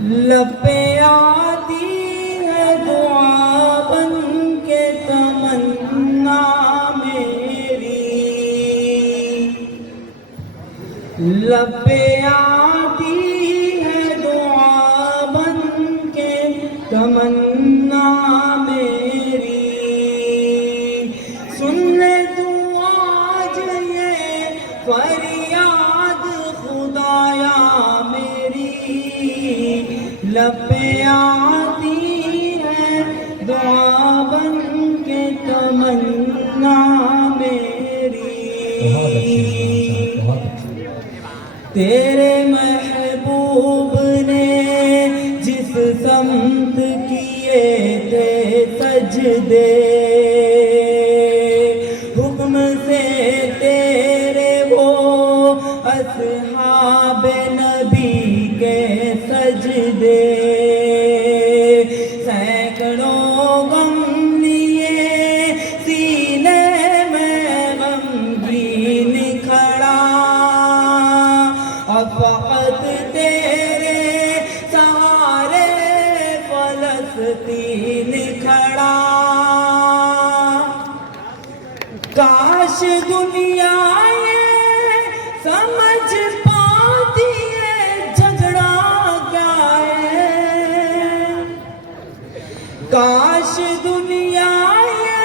لب پہ آتی ہے دعا بن کے تمنا میری، لب پہ آتی ہے دعا بن کے تمنا میری، سن لے تو آج یہ فریاد خدایا میری، لب پہ آتی ہے دعا بن کے تمنا میری۔ تیرے محبوب نے جس سمت کیے تھے سجدے، حکم سے تیرے وہ اصحاب نبی کے سجدے، سینکڑوں غم لیے سینے میں غمگین کھڑا، اب فقط تیرے سہارے فلسطین کھڑا، کاش دنیا یہ سمجھ پاتی ہے جھگڑا کیا ہے، کاش دنیا یہ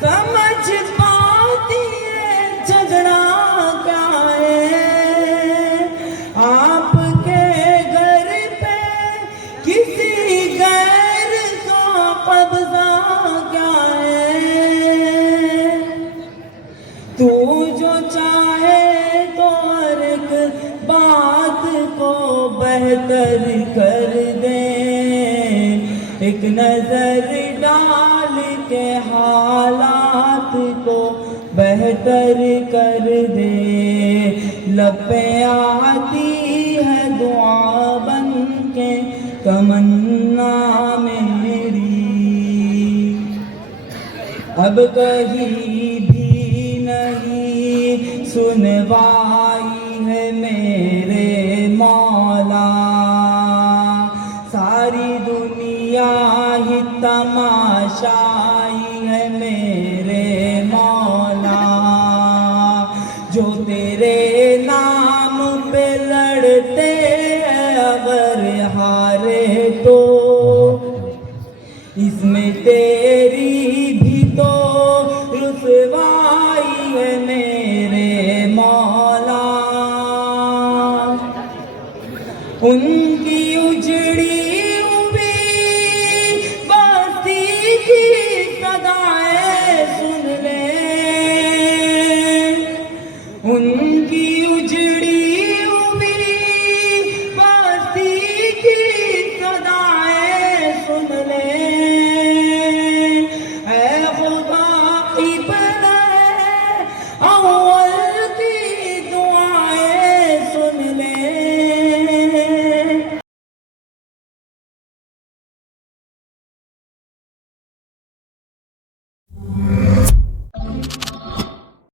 سمجھ پاتی ہے جھگڑا کیا ہے، آپ کے گھر پہ کسی غیر کا قبضہ کیا ہے، تو جو چاہے تو ہر ایک بات کو بہتر کر دے، ایک نظر ڈال کے حالات کو بہتر کر دے، لب پہ آتی ہے دعا بن کے تمنا میری، اب کہیں بھی نہیں سنوائی ہے میرے مولا، ساری دنیا ہی تماشائی ہے میرے مولا، جو تیرے نام پہ لڑتے ہیں اگر ہارے تو اس میں تیری بھی تو رسوائی ہے میرے مولا، ان کی اجڑی